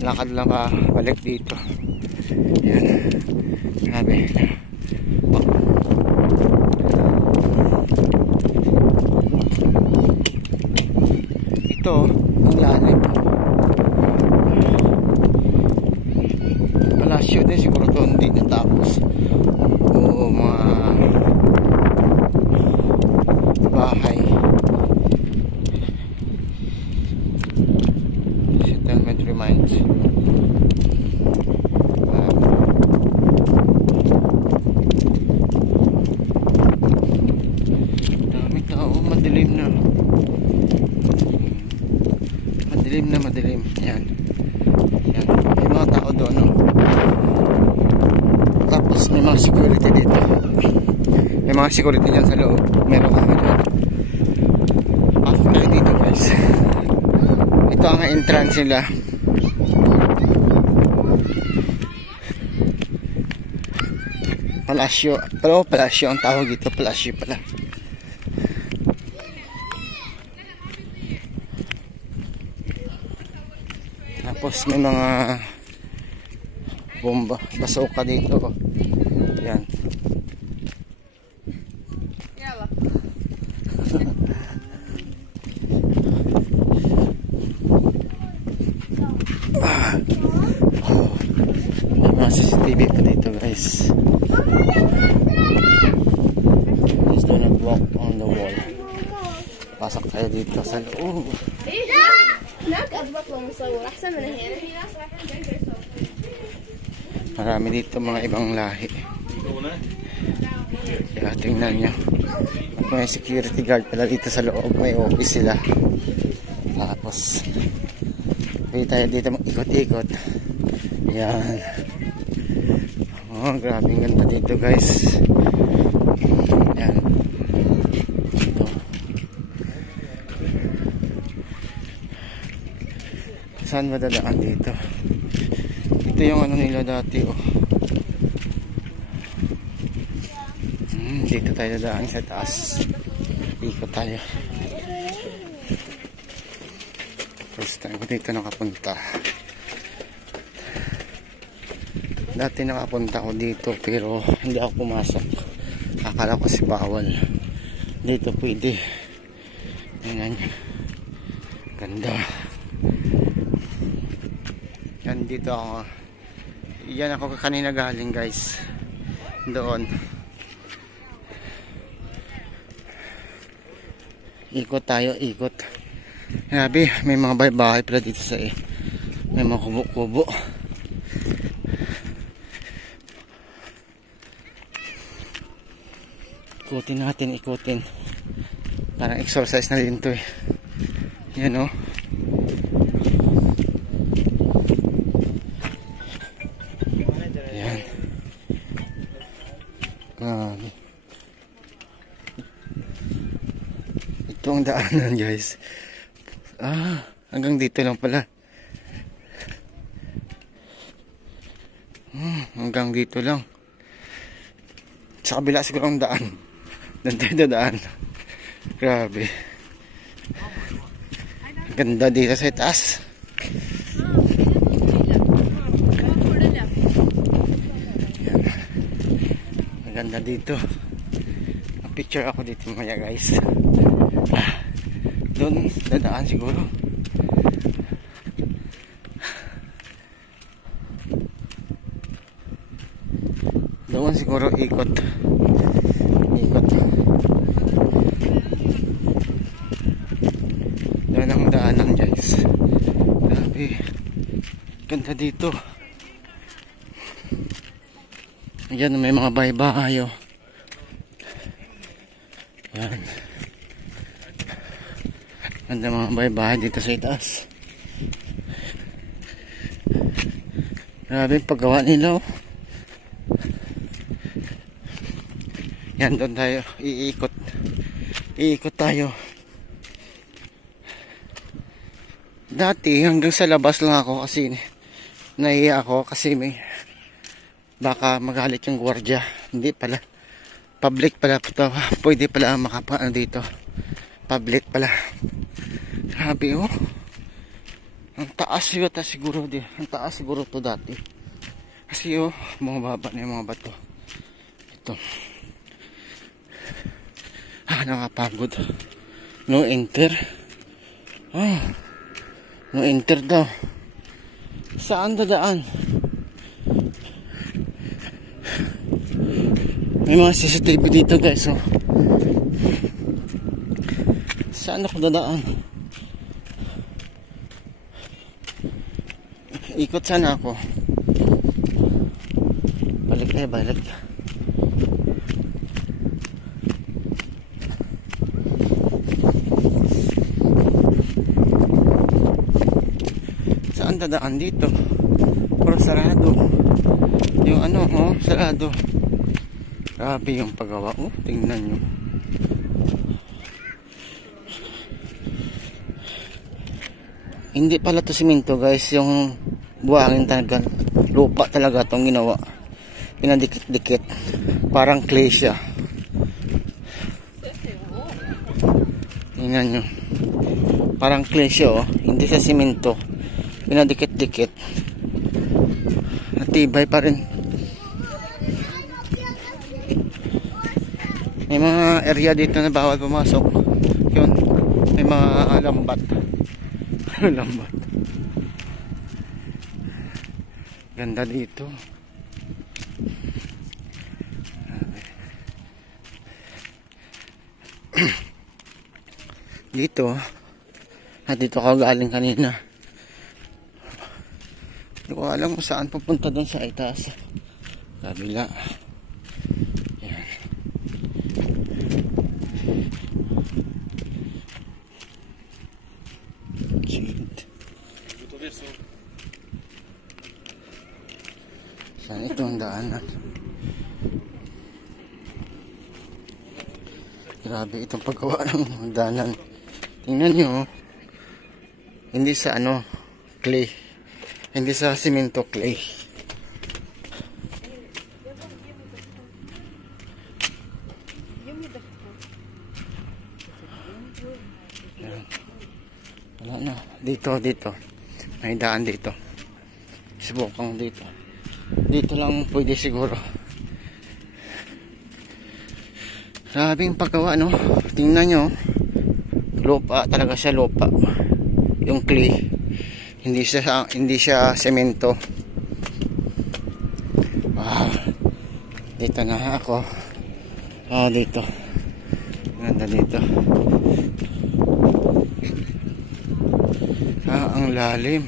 lakad lang ka balik dito. Yan, grabe. Ito ang lalim. Palasyo din siguro ito, hindi natapos. O mga bahay, settlement remains. Dami tao, madilim na. Madilim. Yan. Yan. May mga tao doon, no? Tapos may mga security dito. May mga security dyan sa loob. Meron kami dyan. Pasok tayo dito, guys. Ito ang entrance nila. Palasyo. Pero palasyo ang tawag dito. Palasyo pala. Tapos may mga bomba, basoka dito. Yan. May mga CCTV pa dito, guys. Please do not walk on the wall. Pasok tayo dito sa loob. Marami dito mga ibang lahi. Kaya tingnan nyo. At may security guard pala dito sa loob. May office sila. Tapos pwede tayo dito mag-ikot-ikot. Yan. Oh, grabe ang ganda dito, guys. Yan. Ito. Saan ba dadaan dito? Ito yung ano nila dati, oh. Dito tayo dadaan sa taas. Ikot tayo. First time ko dito nakapunta. Dati nakapunta ako dito pero hindi ako pumasok. Akala ko si bawal. Dito pwede. Tingnan nyo. Ganda. Yan, dito ako. Yan ako kanina galing, guys. Doon. Ikot tayo, ikot. Grabe, may mga bahay-bahay pala dito sa may mga kubo-kubo. Ikutin natin, ikutin. Parang exercise na din to, eh. Yan, oh. Yan. Grabe. Ito ang daanan, guys. Hanggang dito lang pala. Hanggang dito lang. Sa kabila siguro ang daan. Doon tayo dadaan. Grabe. Ganda dito sa itaas. Yan. Maganda dito. Picture ako dito mamaya, guys. Doon dadaan siguro. Doon siguro ikot. Doon ang daanan, guys. Grabe. Ganda dito. Ayan, may mga bahay-bahay, oh. Yan. Ganda mga bahay-bahay dito sa itaas. Grabe paggawa nila, oh. Yan, doon tayo iikot. Iikot tayo. Dati hanggang sa labas lang ako kasi nahiya ako kasi may baka magalit yung gwardiya. Hindi pala. Public pala ito. Pwede pala makapano dito. Public pala. Grabe, oh. Ang taas yata siguro di. Ang taas siguro to dati. Kasi oh, mga baba na yung mga bato. Ito. Nakapagod. No enter. No enter daw. Saan dadaan? May mga CCTV dito guys. Oh. Saan ako dadaan? Ikot sana ako. Balik. Saan dadaan dito? Pero sarado. Yung ano, oh, sarado. Grabe yung paggawa. Oh, tingnan nyo. Hindi pala to simento guys. Yung buhangin talaga. Lupa talaga itong ginawa. Pinadikit-dikit. Parang clay siya. Tingnan nyo. Parang clay siya oh. Hindi siya simento. Pinadikit-dikit. Natibay pa rin. May mga area dito na bawal pumasok. Yun. May mga lambat. Lambat. Ganda dito. Dito. Dito ako galing kanina. Hindi ko alam kung saan pupunta doon sa itaas. Kabila. Yan. Saan ito ang daanan? Grabe itong paggawa ng daanan. Tingnan nyo. Hindi sa ano, clay. Hindi sa simento, clay. Yan. Wala na. Dito. May daan dito. Subukang dito. Dito lang pwede siguro. Grabing paggawa, no? Tingnan nyo. Lupa talaga siya, lupa. Yung clay. Hindi siya semento. Wow. Dito na ako. Dito. Ganda dito. Ang lalim.